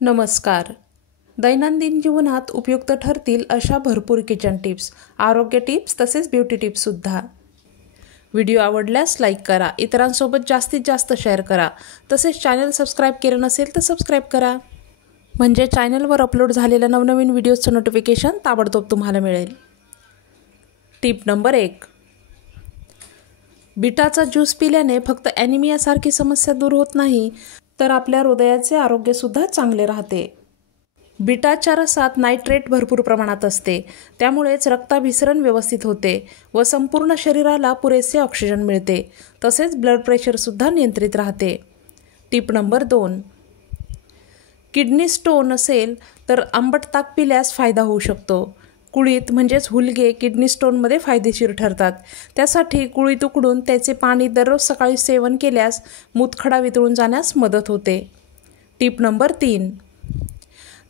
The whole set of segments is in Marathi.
नमस्कार. दैनंदिन जीवनात उपयुक्त ठरतील अशा भरपूर किचन टिप्स, आरोग्य टिप्स तसेच ब्युटी टिप्ससुद्धा. व्हिडिओ आवडल्यास लाईक करा, इतरांसोबत जास्तीत जास्त शेअर करा. तसेच चॅनल सबस्क्राईब केलं नसेल तर सबस्क्राईब करा, म्हणजे चॅनलवर अपलोड झालेल्या नवनवीन व्हिडिओजचं नोटिफिकेशन ताबडतोब तुम्हाला मिळेल. Tip number 1. बीटाचा ज्यूस पिल्याने फक्त ॲनिमियासारखी समस्या दूर होत नाही, तर आपल्या हृदयाचे आरोग्यसुद्धा चांगले राहते. बीटाच्या रसात नायट्रेट भरपूर प्रमाणात असते, त्यामुळेच रक्ताभिसरण व्यवस्थित होते व संपूर्ण शरीराला पुरेसे ऑक्सिजन मिळते. तसेच ब्लड प्रेशरसुद्धा नियंत्रित राहते. Tip number 2. किडनी स्टोन असेल तर आंबट ताक पिल्यास फायदा होऊ शकतो. कुळीत म्हणजेच हुलगे किडनी स्टोनमध्ये फायदेशीर ठरतात. त्यासाठी कुळीत उकडून त्याचे पाणी दररोज सकाळी सेवन केल्यास मूतखडा वितळून जाण्यास मदत होते. Tip number 3.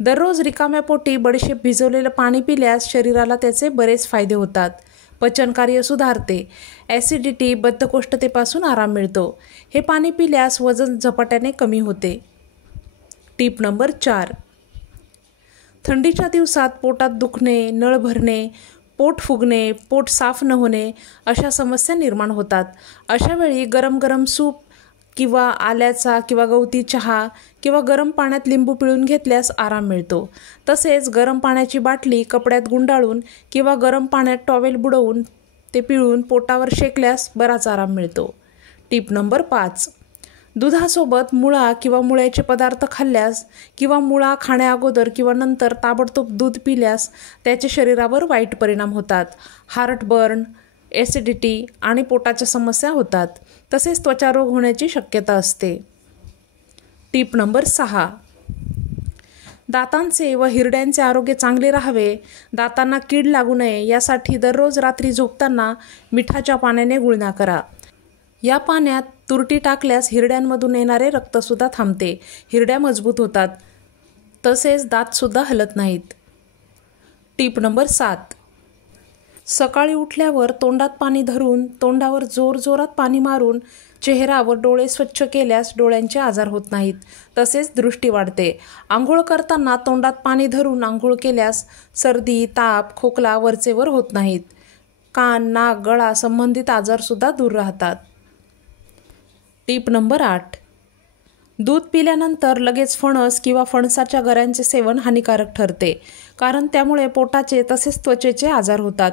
दररोज रिकाम्या पोटी बडीशेप भिजवलेलं पाणी पिल्यास शरीराला त्याचे बरेच फायदे होतात. पचनकार्य सुधारते, ॲसिडिटी बद्धकोष्ठतेपासून आराम मिळतो. हे पाणी पिल्यास वजन झपाट्याने कमी होते. Tip number 4. थंडीच्या दिवसात पोटात दुखणे, नळ भरणे, पोट फुगणे, पोट साफ न होणे अशा समस्या निर्माण होतात. अशावेळी गरम गरम सूप किंवा आल्याचा किंवा गवती चहा किंवा गरम पाण्यात लिंबू पिळून घेतल्यास आराम मिळतो. तसेच गरम पाण्याची बाटली कपड्यात गुंडाळून किंवा गरम पाण्यात टॉवेल बुडवून ते पिळून पोटावर शेकल्यास बराच आराम मिळतो. Tip number 5. दुधासोबत मुळा किंवा मुळ्याचे पदार्थ खाल्ल्यास किंवा मुळा खाण्याअगोदर किंवा नंतर ताबडतोब दूध पिल्यास त्याचे शरीरावर वाईट परिणाम होतात. हार्टबर्न, ॲसिडिटी आणि पोटाच्या समस्या होतात. तसेच त्वचारोग होण्याची शक्यता असते. Tip number 6. दातांचे व हिरड्यांचे आरोग्य चांगले राहावे, दातांना कीड लागू नये यासाठी दररोज रात्री झोपताना मिठाच्या पाण्याने गुळण्या करा. या पाण्यात तुरटी टाकल्यास हिरड्यांमधून येणारे रक्तसुद्धा थांबते, हिरड्या मजबूत होतात, तसेच दातसुद्धा हलत नाहीत. Tip number 7. सकाळी उठल्यावर तोंडात पाणी धरून तोंडावर जोरजोरात पाणी मारून चेहरा व डोळे स्वच्छ केल्यास डोळ्यांचे आजार होत नाहीत. तसेच दृष्टी वाढते. आंघोळ करताना तोंडात पाणी धरून आंघोळ केल्यास सर्दी, ताप, खोकला वरचेवर होत नाहीत. कान, नाक, गळा संबंधित आजारसुद्धा दूर राहतात. Tip number 8. दूध पिल्यानंतर लगेच फणस किंवा फणसाच्या गऱ्यांचे सेवन हानिकारक ठरते, कारण त्यामुळे पोटाचे तसेच त्वचेचे आजार होतात.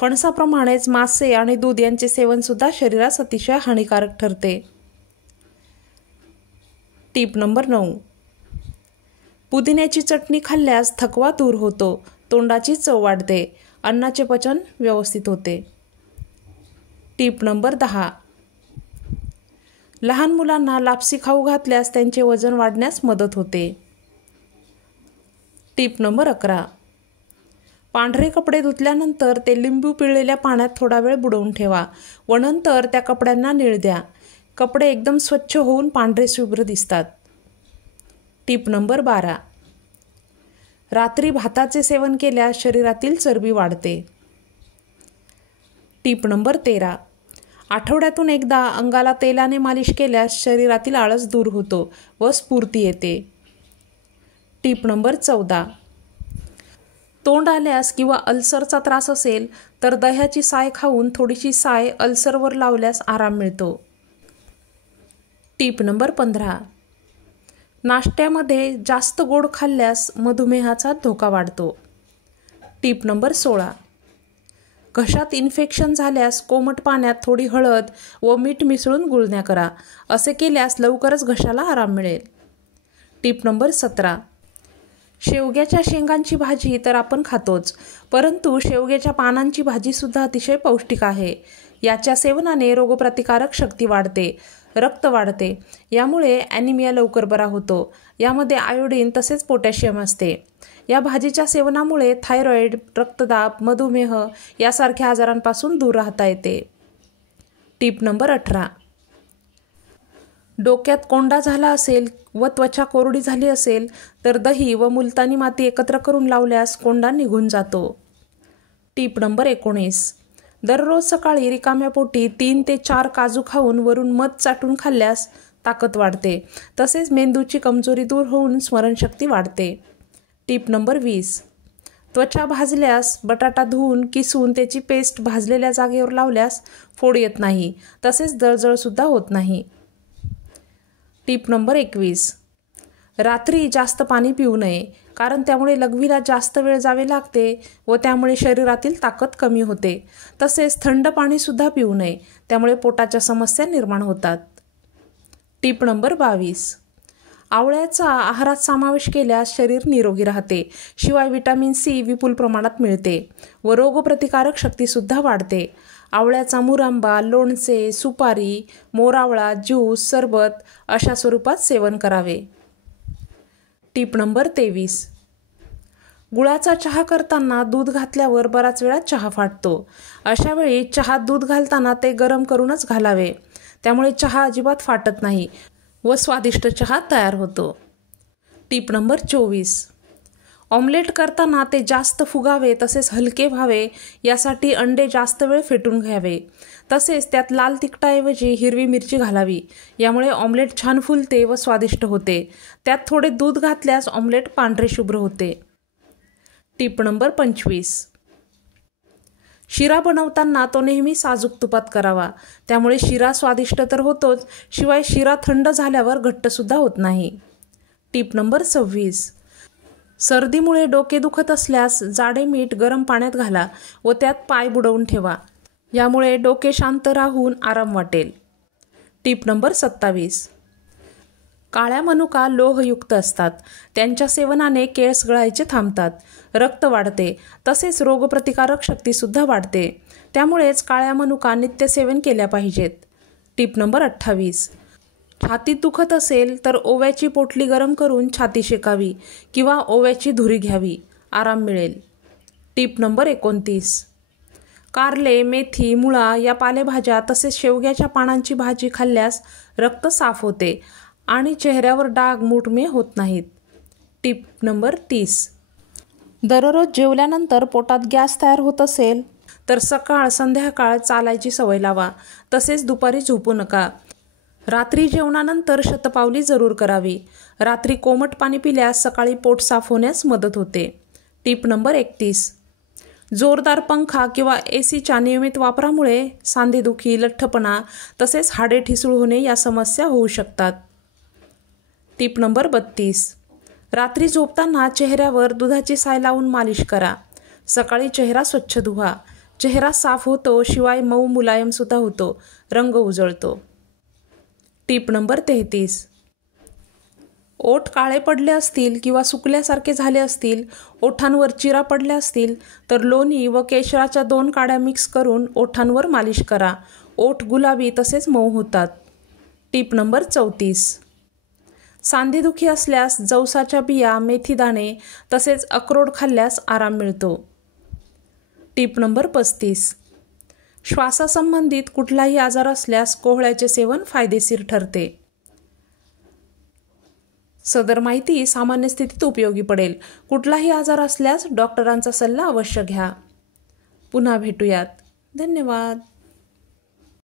फणसाप्रमाणेच मासे आणि दूध यांचे सेवनसुद्धा शरीरास अतिशय हानिकारक ठरते. Tip number 9. पुदिन्याची चटणी खाल्ल्यास थकवा दूर होतो, तोंडाची चव वाढते, अन्नाचे पचन व्यवस्थित होते. Tip number 10. लहान मुलांना लापसी खाऊ घातल्यास त्यांचे वजन वाढण्यास मदत होते. Tip number 11. पांढरे कपडे धुतल्यानंतर ते लिंबू पिळलेल्या पाण्यात थोडा वेळ बुडवून ठेवा व नंतर त्या कपड्यांना नीळ द्या. कपडे एकदम स्वच्छ होऊन पांढरे शुभ्र दिसतात. Tip number 12. रात्री भाताचे सेवन केल्यास शरीरातील चरबी वाढते. Tip number 13. आठवड्यातून एकदा अंगाला तेलाने मालिश केल्यास शरीरातील आळस दूर होतो व स्फूर्ती येते. Tip number 14. तोंड आल्यास किंवा अल्सरचा त्रास असेल तर दह्याची साय खाऊन थोडीशी साय अल्सरवर लावल्यास आराम मिळतो. Tip number 15. नाश्त्यामध्ये जास्त गोड खाल्ल्यास मधुमेहाचा धोका वाढतो. Tip number 16. घशात इन्फेक्शन झाल्यास कोमट पाण्यात थोडी हळद व मीठ मिसळून गुळण्या करा. असे केल्यास लवकरच घशाला आराम मिळेल. Tip number 17. शेवग्याच्या शेंगांची भाजी तर आपण खातोच, परंतु शेवग्याच्या पानांची भाजीसुद्धा अतिशय पौष्टिक आहे. याच्या सेवनाने रोगप्रतिकारक शक्ती वाढते, रक्त वाढते, यामुळे ॲनिमिया लवकर बरा होतो. यामध्ये आयोडीन तसेच पोटॅशियम असते. या भाजीच्या सेवनामुळे थायरॉईड, रक्तदाब, मधुमेह यासारख्या आजारांपासून दूर राहता येते. Tip number 18. डोक्यात कोंडा झाला असेल व त्वचा कोरडी झाली असेल तर दही व मुलतानी माती एकत्र करून लावल्यास कोंडा निघून जातो. Tip number 19. दररोज सकाळी रिकाम्या पोटी 3 ते 4 काजू खाऊन वरून मध चाटून खाल्ल्यास ताकद वाढते. तसेच मेंदूची कमजोरी दूर होऊन स्मरणशक्ती वाढते. Tip number 20. त्वचा भाजल्यास बटाटा धुवून किसून त्याची पेस्ट भाजलेल्या जागेवर लावल्यास फोड येत नाही. तसेच जळजळसुद्धा होत नाही. Tip number 21. रात्री जास्त पाणी पिऊ नये, कारण त्यामुळे लघवीला जास्त वेळ जावे लागते व त्यामुळे शरीरातील ताकद कमी होते. तसेच थंड पाणीसुद्धा पिऊ नये, त्यामुळे पोटाच्या समस्या निर्माण होतात. Tip number 22. आवळ्याचा आहारात समावेश केल्यास शरीर निरोगी राहते. शिवाय व्हिटॅमिन सी विपुल प्रमाणात मिळते व रोगप्रतिकारक शक्तीसुद्धा वाढते. आवळ्याचा मुरंबा, लोणचे, सुपारी, मोरावळा, ज्यूस, सरबत अशा स्वरूपात सेवन करावे. Tip number 23. गुळाचा चहा करताना दूध घातल्यावर बराच वेळा चहा फाटतो. अशा वेळी चहात दूध घालताना ते गरम करूनच घालावे. त्यामुळे चहा अजिबात फाटत नाही व स्वादिष्ट चहा तयार होतो. Tip number 24. ऑमलेट करताना ते जास्त फुगावे तसेच हलके व्हावे यासाठी अंडे जास्त वेळ फेटून घ्यावे. तसेच त्यात लाल तिखटाऐवजी हिरवी मिरची घालावी. यामुळे ऑमलेट छान फुलते व स्वादिष्ट होते. त्यात थोडे दूध घातल्यास ऑमलेट पांढरे शुभ्र होते. Tip number 25. शिरा बनवताना तो नेहमी साजूक तुपात करावा. त्यामुळे शिरा स्वादिष्ट तर होतोच, शिवाय शिरा थंड झाल्यावर घट्टसुद्धा होत नाही. Tip number 26. सर्दीमुळे डोके दुखत असल्यास जाडे मीठ गरम पाण्यात घाला व त्यात पाय बुडवून ठेवा. यामुळे डोके शांत राहून आराम वाटेल. Tip number 27. काळ्या मनुका लोहयुक्त असतात. त्यांच्या सेवनाने केस गळायचे थांबतात, रक्त वाढते, तसेच रोगप्रतिकारक शक्तीसुद्धा वाढते. त्यामुळेच काळ्या मनुका नित्यसेवन केल्या पाहिजेत. Tip number 28. छातीत दुखत असेल तर ओव्याची पोटली गरम करून छाती शेकावी किंवा ओव्याची धुरी घ्यावी, आराम मिळेल. Tip number 29. कारले, मेथी, मुळा या पालेभाज्या तसेच शेवग्याच्या पानांची भाजी खाल्ल्यास रक्त साफ होते आणि चेहऱ्यावर डाग मुठमे होत नाहीत. Tip number 30. दररोज जेवल्यानंतर पोटात गॅस तयार होत असेल तर सकाळ संध्याकाळ चालायची सवय लावा. तसेच दुपारी झोपू नका. रात्री जेवणानंतर शतपावली जरूर करावी. रात्री कोमट पाणी पिल्यास सकाळी पोट साफ होण्यास मदत होते. Tip number 31. जोरदार पंखा किंवा एसीच्या नियमित वापरामुळे सांधेदुखी, लठ्ठपणा तसेच हाडे ठिसूळ होणे या समस्या होऊ शकतात. Tip number 32. रात्री झोपताना चेहऱ्यावर दुधाची साय लावून मालिश करा. सकाळी चेहरा स्वच्छ धुवा. चेहरा साफ होतो, शिवाय मऊ मुलायमसुद्धा होतो, रंग उजळतो. Tip number 33. ओठ काळे पडले असतील किंवा सुकल्यासारखे झाले असतील, ओठांवर चिरा पडल्या असतील तर लोणी व केशराच्या 2 काड्या मिक्स करून ओठांवर मालिश करा. ओठ गुलाबी तसेच मऊ होतात. Tip number 34. सांधेदुखी असल्यास जवसाच्या बिया, मेथीदाणे तसेच अक्रोड खाल्ल्यास आराम मिळतो. Tip number 35. श्वासासंबंधित कुठलाही आजार असल्यास कोहळ्याचे सेवन फायदेशीर ठरते. सदर माहिती सामान्य स्थितीत उपयोगी पडेल. कुठलाही आजार असल्यास डॉक्टरांचा सल्ला अवश्य घ्या. पुन्हा भेटूयात. धन्यवाद.